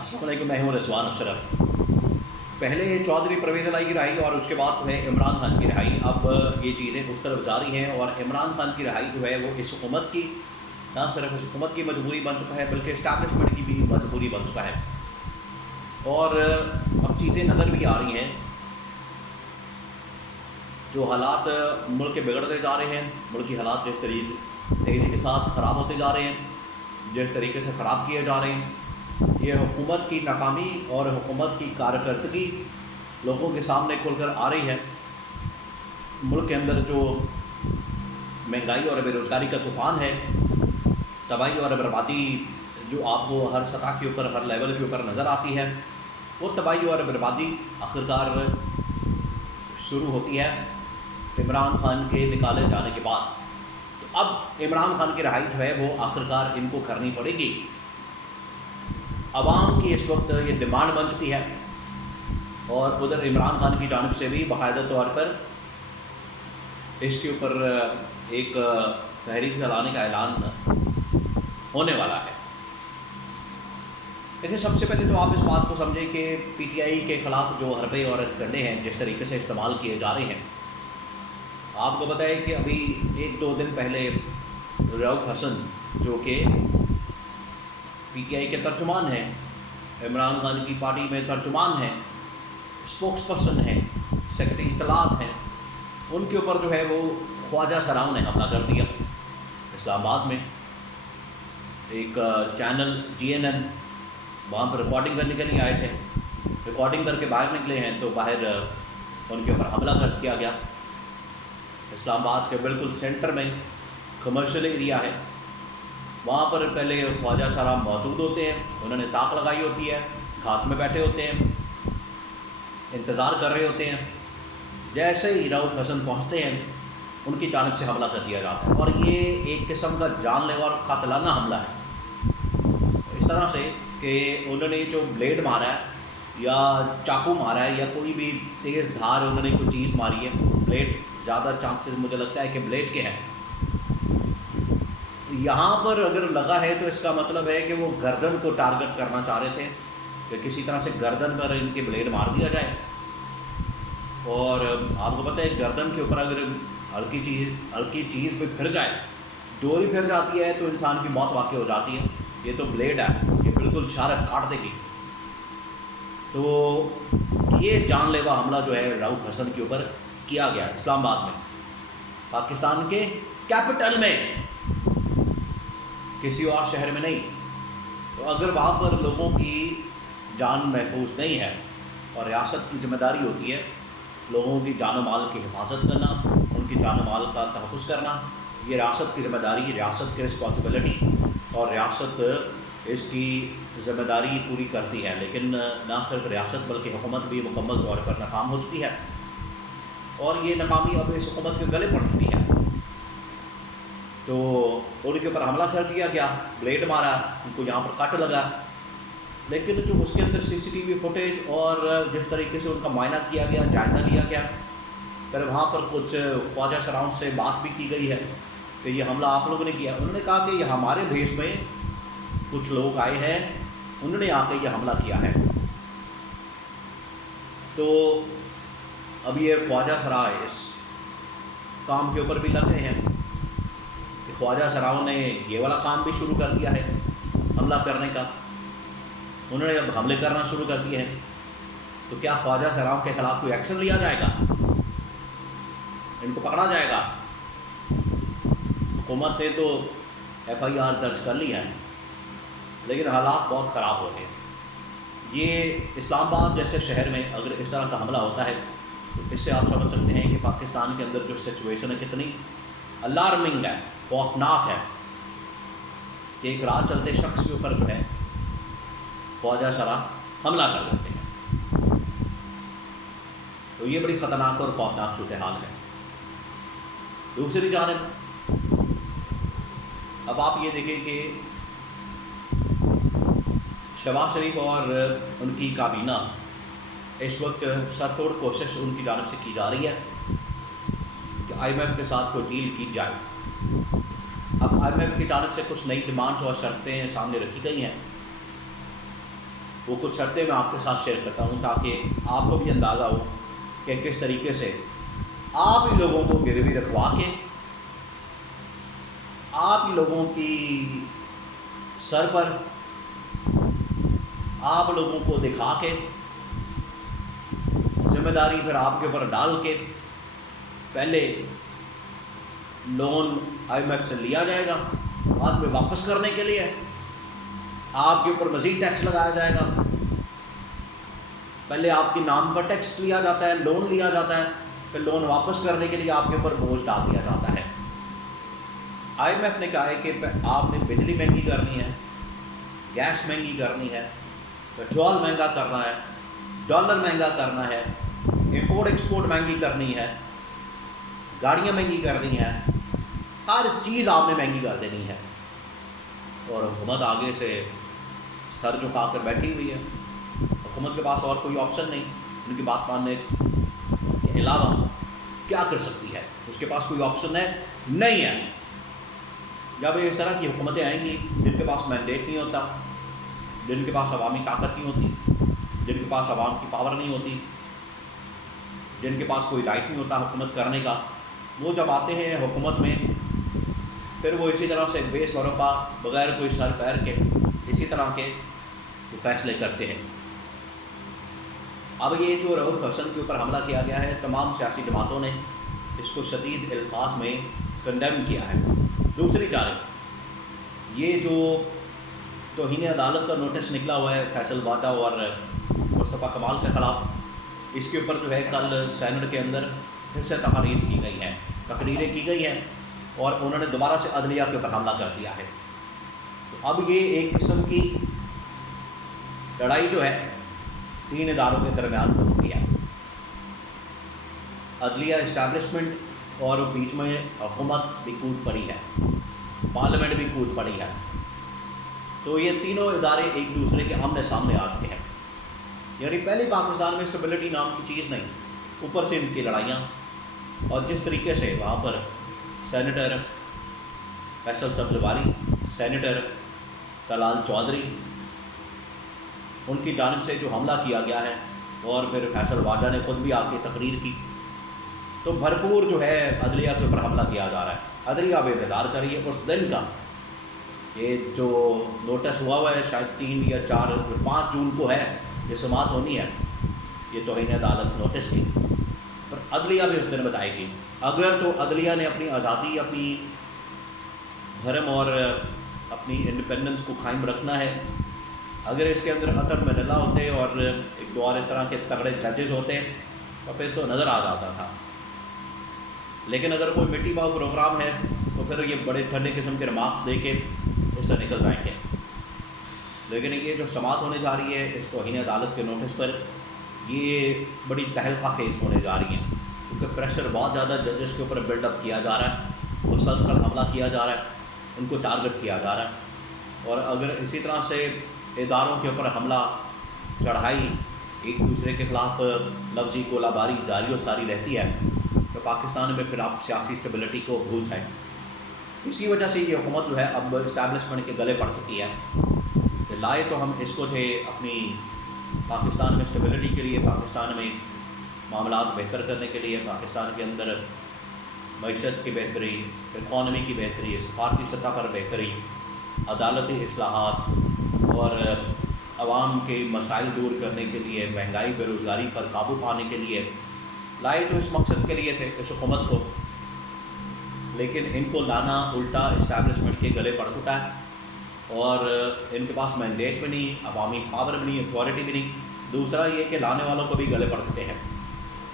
السلام علیکم، میں ہوں رضوان اشرف۔ پہلے چودھری پرویز الہی کی رہائی اور اس کے بعد جو ہے عمران خان کی رہائی، اب یہ چیزیں اس طرف جاری ہیں اور عمران خان کی رہائی جو ہے وہ اس حکومت کی نہ صرف اس حکومت کی مجبوری بن چکا ہے بلکہ اسٹیبلشمنٹ کی بھی مجبوری بن چکا ہے، اور اب چیزیں نظر بھی آ رہی ہیں۔ جو حالات ملک کے بگڑتے جا رہے ہیں، ملکی حالات جس تیزی کے ساتھ خراب ہوتے جا رہے ہیں، جس طریقے سے خراب کیے جا رہے ہیں، یہ حکومت کی ناکامی اور حکومت کی کارکردگی لوگوں کے سامنے کھل کر آ رہی ہے۔ ملک کے اندر جو مہنگائی اور بے روزگاری کا طوفان ہے، تباہی اور بربادی جو آپ کو ہر سطح کے اوپر، ہر لیول کے اوپر نظر آتی ہے، وہ تباہی اور بربادی آخرکار شروع ہوتی ہے عمران خان کے نکالے جانے کے بعد۔ تو اب عمران خان کی رہائی جو ہے وہ آخرکار ان کو کرنی پڑے گی۔ عوام کی اس وقت یہ ڈیمانڈ بن چکی ہے، اور ادھر عمران خان کی جانب سے بھی باقاعدہ طور پر اس کے اوپر ایک تحریک چلانے کا اعلان ہونے والا ہے۔ لیکن سب سے پہلے تو آپ اس بات کو سمجھیں کہ پی ٹی آئی کے خلاف جو حربے اور کنڈے ہیں جس طریقے سے استعمال کیے جا رہے ہیں، آپ کو بتائیں کہ ابھی 1-2 دن پہلے رؤف حسن جو کہ پی ٹی آئی کے ترجمان ہیں، عمران خان کی پارٹی میں ترجمان ہیں، اسپوکس پرسن ہیں، سیکرٹری اطلاعات ہیں، ان کے اوپر جو ہے وہ خواجہ سراؤں نے حملہ کر دیا۔ اسلام آباد میں ایک چینل GNN، وہاں پر ریکارڈنگ کرنے کے لیے آئے تھے، ریکارڈنگ کر کے باہر نکلے ہیں تو باہر ان کے اوپر حملہ کر دیا گیا۔ اسلام آباد کے بالکل سینٹر میں کمرشل ایریا ہے، وہاں پر پہلے خواجہ سرا موجود ہوتے ہیں، انہوں نے طاق لگائی ہوتی ہے، گھات میں بیٹھے ہوتے ہیں، انتظار کر رہے ہوتے ہیں۔ جیسے ہی رؤف حسن پہنچتے ہیں ان کی جانب سے حملہ کر دیا جاتا ہے، اور یہ ایک قسم کا جان لیوا اور قاتلانہ حملہ ہے، اس طرح سے کہ انہوں نے جو بلیڈ مارا ہے یا چاقو مارا ہے یا کوئی بھی تیز دھار انہوں نے کوئی چیز ماری ہے، بلیڈ زیادہ چانسز مجھے لگتا ہے کہ بلیڈ کے ہیں، یہاں پر اگر لگا ہے تو اس کا مطلب ہے کہ وہ گردن کو ٹارگٹ کرنا چاہ رہے تھے کہ کسی طرح سے گردن پر ان کے بلیڈ مار دیا جائے۔ اور آپ کو پتہ ہے گردن کے اوپر اگر ہلکی چیز پہ پھر جائے، ڈوری پھر جاتی ہے تو انسان کی موت واقع ہو جاتی ہے۔ یہ تو بلیڈ ہے، یہ بالکل شارپ کاٹ دے گی۔ تو یہ جان لیوا حملہ جو ہے رؤف حسن کے اوپر کیا گیا اسلام آباد میں، پاکستان کے کیپٹل میں، کسی اور شہر میں نہیں۔ تو اگر وہاں پر لوگوں کی جان محفوظ نہیں ہے، اور ریاست کی ذمہ داری ہوتی ہے لوگوں کی جان و مال کی حفاظت کرنا، ان کی جان و مال کا تحفظ کرنا، یہ ریاست کی ذمہ داری، ریاست کی رسپانسبلٹی، اور ریاست اس کی ذمہ داری پوری کرتی ہے۔ لیکن نہ صرف ریاست بلکہ حکومت بھی مکمل طور پر ناکام ہو چکی ہے، اور یہ ناکامی اب اس حکومت کے گلے پڑ چکی ہے۔ تو ان کے اوپر حملہ کر دیا گیا، بلیڈ مارا، ان کو یہاں پر کٹ لگا، لیکن جو اس کے اندر CCTV فوٹیج اور جس طریقے سے ان کا معائنہ کیا گیا، جائزہ لیا گیا، پھر وہاں پر کچھ خواجہ سراؤں سے بات بھی کی گئی ہے کہ یہ حملہ آپ لوگوں نے کیا۔ انہوں نے کہا کہ یہ ہمارے بھیس میں کچھ لوگ آئے ہیں، انہوں نے آ کے یہ حملہ کیا ہے۔ تو اب یہ خواجہ سرا اس کام کے اوپر بھی لگ گئے ہیں کہ خواجہ سراؤں نے یہ والا کام بھی شروع کر دیا ہے حملہ کرنے کا، انہوں نے اب حملے کرنا شروع کر دیے ہیں۔ تو کیا خواجہ سراؤں کے خلاف کوئی ایکشن لیا جائے گا؟ ان کو پکڑا جائے گا؟ حکومت نے تو FIR درج کر لی ہے، لیکن حالات بہت خراب ہو گئے۔ یہ اسلام آباد جیسے شہر میں اگر اس طرح کا حملہ ہوتا ہے تو اس سے آپ سمجھ سکتے ہیں کہ پاکستان کے اندر جو سچویشن ہے کتنی الارمنگ ہے، خوفناک ہے، کہ ایک راہ چلتے شخص کے اوپر جو ہے خواجہ سرا حملہ کر دیتے ہیں۔ تو یہ بڑی خطرناک اور خوفناک صورتحال ہے۔ دوسری جانب اب آپ یہ دیکھیں کہ شہباز شریف اور ان کی کابینہ اس وقت سر توڑ کوشش ان کی جانب سے کی جا رہی ہے کہ IMF کے ساتھ کوئی ڈیل کی جائے۔ اب IMF کی جانب سے کچھ نئی ڈیمانڈز اور شرطیں سامنے رکھی گئی ہیں۔ وہ کچھ شرطیں میں آپ کے ساتھ شیئر کرتا ہوں تاکہ آپ کو بھی اندازہ ہو کہ کس طریقے سے آپ ہی لوگوں کو گروی رکھوا کے آپ ہی لوگوں کی سر پر آپ لوگوں کو دکھا کے ذمہ داری پھر آپ کے اوپر ڈال کے پہلے لون IMF سے لیا جائے گا، بعد میں واپس کرنے کے لیے آپ کے اوپر مزید ٹیکس لگایا جائے گا۔ پہلے آپ کے نام پر ٹیکس لیا جاتا ہے، لون لیا جاتا ہے، پھر لون واپس کرنے کے لیے آپ کے اوپر بوجھ ڈال دیا جاتا ہے۔ IMF نے کہا ہے کہ آپ نے بجلی مہنگی کرنی ہے، گیس مہنگی کرنی ہے، پیٹرول مہنگا کرنا ہے، ڈالر مہنگا کرنا ہے، امپورٹ ایکسپورٹ مہنگی کرنی ہے، گاڑیاں مہنگی کرنی ہے، ہر چیز آپ نے مہنگی کر دینی ہے۔ اور حکومت آگے سے سر جھکا کر بیٹھی ہوئی ہے، حکومت کے پاس اور کوئی آپشن نہیں، ان کی بات ماننے کے علاوہ کیا کر سکتی ہے؟ اس کے پاس کوئی آپشن ہے نہیں ہے۔ جب اس طرح کی حکومتیں آئیں گی جن کے پاس مینڈیٹ نہیں ہوتا، جن کے پاس عوامی طاقت نہیں ہوتی، جن کے پاس عوام کی پاور نہیں ہوتی، جن کے پاس کوئی رائٹ نہیں ہوتا حکومت کرنے کا، وہ جب آتے ہیں حکومت میں پھر وہ اسی طرح سے بے سروپا بغیر کوئی سر پیر کے اسی طرح کے فیصلے کرتے ہیں۔ اب یہ جو رؤف حسن کے اوپر حملہ کیا گیا ہے، تمام سیاسی جماعتوں نے اس کو شدید الفاظ میں کنڈیم کیا ہے۔ دوسری جانب یہ جو توہین عدالت کا نوٹس نکلا ہوا ہے فیصل واڈا اور مصطفیٰ کمال کے خلاف، اس کے اوپر جو ہے کل سینٹ کے اندر پھر سے تقریریں کی گئی ہیں اور انہوں نے دوبارہ سے عدلیہ کے اوپر حملہ کر دیا ہے۔ تو اب یہ ایک قسم کی لڑائی جو ہے تین اداروں کے درمیان ہو چکی ہے، عدلیہ اسٹیبلشمنٹ اور بیچ میں حکومت بھی کود پڑی ہے، پارلیمنٹ بھی کود پڑی ہے۔ تو یہ تینوں ادارے ایک دوسرے کے آمنے سامنے آ چکے ہیں، یعنی پہلی پاکستان میں اسٹیبلٹی نام کی چیز نہیں، اوپر سے ان کی لڑائیاں، اور جس طریقے سے وہاں پر سینیٹر فیصل سبزواری، سینیٹر طلال چودھری، ان کی جانب سے جو حملہ کیا گیا ہے، اور پھر فیصل واڈا نے خود بھی آ کے تقریر کی، تو بھرپور جو ہے عدلیہ کے اوپر حملہ کیا جا رہا ہے۔ عدلیہ اب انتظار کریے اس دن کا، یہ جو نوٹس ہوا ہے شاید 3 یا 4 5 جون کو ہے یہ سماعت ہونی ہے، یہ توہین عدالت نوٹس کی، پر عدلیہ بھی اس دن بتائے گی۔ اگر تو عدلیہ نے اپنی آزادی، اپنی بھرم اور اپنی انڈیپینڈنس کو قائم رکھنا ہے، اگر اس کے اندر عطر منلہ ہوتے اور ایک دو اور اس طرح کے تگڑے ججز ہوتے تو پھر تو نظر آ جاتا تھا، لیکن اگر کوئی مٹی پاؤ پروگرام ہے تو پھر یہ بڑے ٹھنڈے قسم کے ریمارکس دے کے اس سے نکل جائیں گے۔ لیکن یہ جو سماعت ہونے جا رہی ہے اس توہین عدالت کے نوٹس پر، یہ بڑی تہلکہ خیز ہونے جا رہی ہیں، کیونکہ پریشر بہت زیادہ ججز کے اوپر بلڈ اپ کیا جا رہا ہے، مسلسل حملہ کیا جا رہا ہے، ان کو ٹارگٹ کیا جا رہا ہے، اور اگر اسی طرح سے اداروں کے اوپر حملہ چڑھائی ایک دوسرے کے خلاف لفظی گولہ باری جاری و ساری رہتی ہے تو پاکستان میں پھر آپ سیاسی اسٹیبلٹی کو بھول جائیں۔ اسی وجہ سے یہ حکومت جو ہے اب اسٹیبلشمنٹ کے گلے پڑ چکی ہے کہ لائے تو ہم اس کو تھے اپنی پاکستان میں اسٹیبلٹی کے لیے، پاکستان میں معاملات بہتر کرنے کے لیے، پاکستان کے اندر معیشت کی بہتری، اکانومی کی بہتری، سفارتی سطح پر بہتری، عدالتی اصلاحات اور عوام کے مسائل دور کرنے کے لیے، مہنگائی بے روزگاری پر قابو پانے کے لیے لائے تو اس مقصد کے لیے تھے اس حکومت کو، لیکن ان کو لانا الٹا اسٹیبلشمنٹ کے گلے پڑ چکا ہے، اور ان کے پاس مینڈیٹ بھی نہیں، عوامی پاور بھی نہیں، اتھارٹی بھی نہیں۔ دوسرا یہ کہ لانے والوں کو بھی گلے پڑ چکے ہیں۔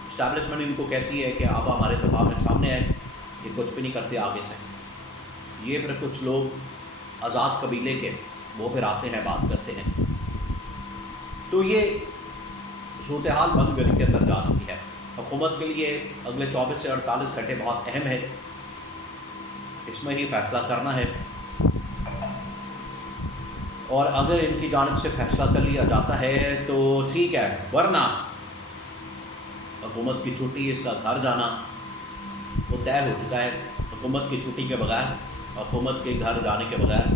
اسٹیبلشمنٹ ان کو کہتی ہے کہ آپ ہمارے دباؤ میں سامنے آئے، یہ کچھ بھی نہیں کرتے آگے سے۔ یہ پھر کچھ لوگ آزاد قبیلے کے وہ پھر آتے ہیں، بات کرتے ہیں، تو یہ صورتحال بند گلی کے اندر جا چکی ہے۔ حکومت کے لیے اگلے 24 سے 48 گھنٹے بہت اہم ہے، اس میں ہی فیصلہ کرنا ہے، اور اگر ان کی جانب سے فیصلہ کر لیا جاتا ہے تو ٹھیک ہے، ورنہ حکومت کی چھٹی، اس کا گھر جانا وہ طے ہو چکا ہے۔ حکومت کی چھٹی کے بغیر، حکومت کے گھر جانے کے بغیر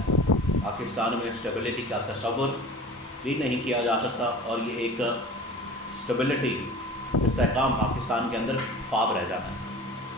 پاکستان میں اسٹیبلٹی کا تصور بھی نہیں کیا جا سکتا، اور یہ ایک اسٹیبلٹی، استحکام پاکستان کے اندر خواب رہ جانا ہے۔